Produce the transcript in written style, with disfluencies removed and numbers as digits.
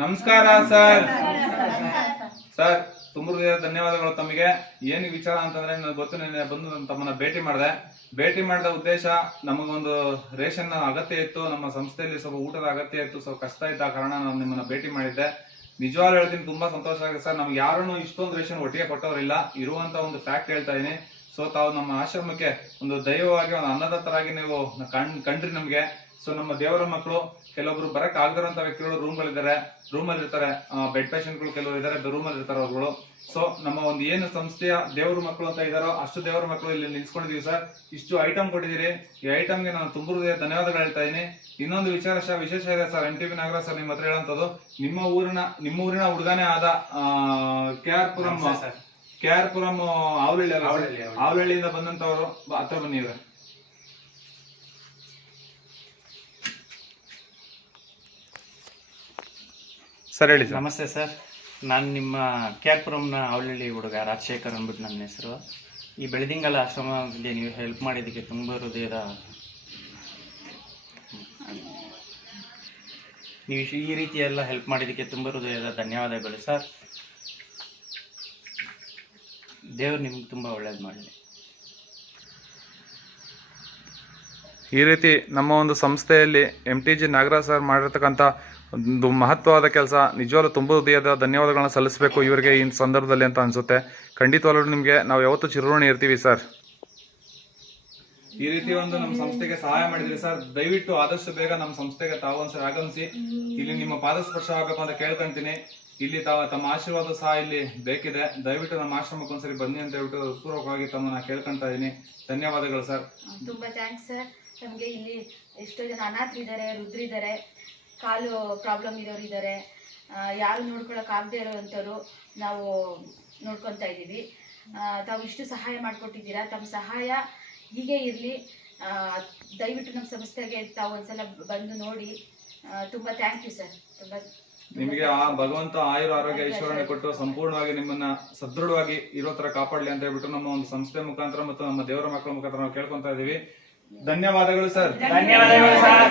ನಮಸ್ಕಾರ sir. Sir ತುಂಬಾ ಧನ್ಯವಾದಗಳು ತಮಗೆ. ಏನು ವಿಚಾರ ಅಂತಂದ್ರೆ ನನಗೆ ಗೊತ್ತು, ನಿನ್ನೆ ಬಂದು ತಮ್ಮನ್ನ ಭೇಟಿ ಮಾಡಿದ ಉದ್ದೇಶ ನಮಗೊಂದು ರೇಷನ್ ಅಗತ್ಯ ಇತ್ತು. ನಮ್ಮ ಸಂಸ್ಥೆಯಲ್ಲಿ ಸ್ವಲ್ಪ ಊಟದ ಅಗತ್ಯ ಇತ್ತು, ಸ್ವಲ್ಪ ಕಷ್ಟ ಇದ್ದ ಕಾರಣ ನಾನು ನಿಮ್ಮನ್ನ ಭೇಟಿ ಮಾಡಿದ್ದೆ. ನಿಜವಾಗ್ಲೂ ಹೇಳ್ತೀನಿ, ತುಂಬಾ ಸಂತೋಷ ಆಗಿದೆ ಸರ್. ನಮ್ಗೆ ಯಾರನ್ನು ಇಷ್ಟೊಂದು ರೇಷನ್ ಒಟ್ಟಿಗೆ ಕೊಟ್ಟವರಿಲ್ಲ, ಇರುವಂತ ಒಂದು ಫ್ಯಾಕ್ಟ್ ಹೇಳ್ತಾ ಇದೀನಿ. ಸೊ ತಾವು ನಮ್ಮ ಆಶ್ರಮಕ್ಕೆ ಒಂದು ದೈವವಾಗಿ ಒಂದು ಅನ್ನದಾತರಾಗಿ ನೀವು ಕಂಡ್ರಿ ನಮ್ಗೆ. ಸೊ ನಮ್ಮ ದೇವರ ಮಕ್ಕಳು, ಕೆಲವೊಬ್ರು ಬರಕ್ ಆಗದಿರೋಂತ ವ್ಯಕ್ತಿಗಳು ರೂಮಲ್ಲಿ ಇರ್ತಾರೆ, ಬೆಡ್ ಪೇಷಂಟ್ಗಳು ಕೆಲವರು ಇದಾರೆ, ರೂಮಲ್ಲಿ ಇರ್ತಾರೆ ಅವ್ರುಗಳು. ಸೊ ನಮ್ಮ ಒಂದು ಏನು ಸಂಸ್ಥೆಯ ದೇವ್ರ ಮಕ್ಕಳು ಅಂತ ಇದಾರೋ ಅಷ್ಟು ದೇವರ ಮಕ್ಕಳು ಇಲ್ಲಿ ನಿಲ್ಸ್ಕೊಂಡಿದೀವಿ ಸರ್. ಇಷ್ಟು ಐಟಮ್ ಕೊಟ್ಟಿದ್ದೀರಿ, ಈ ಐಟಮ್ಗೆ ನಾನು ತುಂಬ ಧನ್ಯವಾದಗಳು ಹೇಳ್ತಾ ಇದೀನಿ. ಇನ್ನೊಂದು ವಿಶೇಷ ಇದೆ ಸರ್, MTB ನಾಗರಾಜ್ ಸರ್ ನಿಮ್ಮ ಹತ್ರ ಹೇಳಂತದ್ದು, ನಿಮ್ಮ ಊರಿನ ಹುಡುಗನೇ ಆದ KR ಪುರಂ ಆವಲಹಳ್ಳಿಯಿಂದ ಬಂದಂತವ್ರು. ಹತ್ರ ಬನ್ನಿ ಇವ್ರೆ. ಸರ್ ಹೇಳಿ. ನಮಸ್ತೆ ಸರ್, ನಾನು ನಿಮ್ಮ KR ಪುರಂನ ಆವಲಹಳ್ಳಿ ಹುಡುಗ ರಾಜಶೇಖರ್ ಅಂದ್ಬಿಟ್ಟು ನನ್ನ ಹೆಸರು. ಈ ಬೆಳದಿಂಗಲ ಆಶ್ರಮದಲ್ಲಿ ನೀವು ಹೆಲ್ಪ್ ಮಾಡಿದ್ದಕ್ಕೆ ತುಂಬ ಹೃದಯದ, ನೀವು ಈ ರೀತಿ ಎಲ್ಲ ಹೆಲ್ಪ್ ಮಾಡಿದ್ದಕ್ಕೆ ತುಂಬ ಹೃದಯದ ಧನ್ಯವಾದಗಳು ಸರ್. ದೇವರು ನಿಮ್ಗೆ ತುಂಬ ಒಳ್ಳೇದು ಮಾಡಲಿ. ಈ ರೀತಿ ನಮ್ಮ ಒಂದು ಸಂಸ್ಥೆಯಲ್ಲಿ MTG ನಾಗರಾಜ್ ಸರ್ ಮಾಡಿರ್ತಕ್ಕಂಥ ಒಂದು ಮಹತ್ವವಾದ ಕೆಲಸ, ನಿಜವಾಗ್ಲೂ ತುಂಬ ಹೃದಯದ ಧನ್ಯವಾದಗಳನ್ನ ಸಲ್ಲಿಸಬೇಕು ಇವರಿಗೆ ಈ ಸಂದರ್ಭದಲ್ಲಿ ಅಂತ ಅನಿಸುತ್ತೆ. ಖಂಡಿತವಾಗ್ಲೂ ನಿಮಗೆ ನಾವು ಯಾವತ್ತೂ ಚಿರಋಣಿ ಇರ್ತೀವಿ ಸರ್. ಈ ರೀತಿ ಒಂದು ನಮ್ಮ ಸಂಸ್ಥೆಗೆ ಸಹಾಯ ಮಾಡಿದ್ರಿ ಸರ್. ದಯವಿಟ್ಟು ಆದಷ್ಟು ಬೇಗ ನಮ್ಮ ಸಂಸ್ಥೆಗೆ ತಾವು ಒಂದ್ಸರಿ ಆಗಮಿಸಿ ಇಲ್ಲಿ ನಿಮ್ಮ ಪಾದಸ್ಪರ್ಶ ಆಗಬೇಕು ಅಂತ ಕೇಳ್ಕೊಂತೀನಿ. ಇಲ್ಲಿ ತಮ್ಮ ಆಶೀರ್ವಾದ ಸಹ ಇಲ್ಲಿ ಬೇಕಿದೆ. ದಯವಿಟ್ಟು ನಮ್ಮ ಆಶ್ರಮಕ್ಕೆ ಒಂದ್ಸರಿ ಬನ್ನಿ ಅಂತ ಹೇಳ್ಬಿಟ್ಟು ಪೂರ್ವಕವಾಗಿ ತಮ್ಮನ್ನ ಕೇಳ್ಕೊಂತಾ ಇದೀನಿ. ಧನ್ಯವಾದಗಳು ಸರ್. ತುಂಬಾ ಥ್ಯಾಂಕ್ಸ್ ಸರ್. ನಮಗೆ ಇಲ್ಲಿ ಎಷ್ಟೋ ಜನ ಅನಾಥರಿದ್ದಾರೆ, ವೃದ್ಧರಿದ್ದಾರೆ, ಕಾಲು ಪ್ರಾಬ್ಲಮ್ ಇರೋರು ಇದ್ದಾರೆ, ಯಾರು ನೋಡ್ಕೊಳಕ್ ಆಗದೆ ಇರೋವಂಥವ್ರು ನಾವು ನೋಡ್ಕೊತಾ ಇದ್ದೀವಿ. ತಾವು ಇಷ್ಟು ಸಹಾಯ ಮಾಡಿಕೊಟ್ಟಿದ್ದೀರಾ. ತಮ್ಮ ಸಹಾಯ ಹೀಗೆ ಇರಲಿ. ದಯವಿಟ್ಟು ನಮ್ಮ ಸಂಸ್ಥೆಗೆ ತಾವು ಒಂದ್ಸಲ ಬಂದು ನೋಡಿ. ತುಂಬಾ ಥ್ಯಾಂಕ್ ಯು ಸರ್. ನಿಮಗೆ ಆ ಭಗವಂತ ಆಯುರ ಆರೋಗ್ಯ ಐಶ್ವರ್ಯ ಕೊಟ್ಟು ಸಂಪೂರ್ಣವಾಗಿ ನಿಮ್ಮನ್ನ ಸದೃಢವಾಗಿ ಇರೋ ತರ ಕಾಪಾಡಲಿ ಅಂತ ಹೇಳ್ಬಿಟ್ಟು ನಮ್ಮ ಒಂದು ಸಂಸ್ಥೆ ಮುಖಾಂತರ ಮತ್ತು ನಮ್ಮ ದೇವರ ಮಕ್ಕಳ ಮುಖಾಂತರ ನಾವು ಕೇಳ್ಕೊಂತಾ ಇದೀವಿ. ಧನ್ಯವಾದಗಳು ಸರ್. ಧನ್ಯವಾದಗಳು ಸರ್.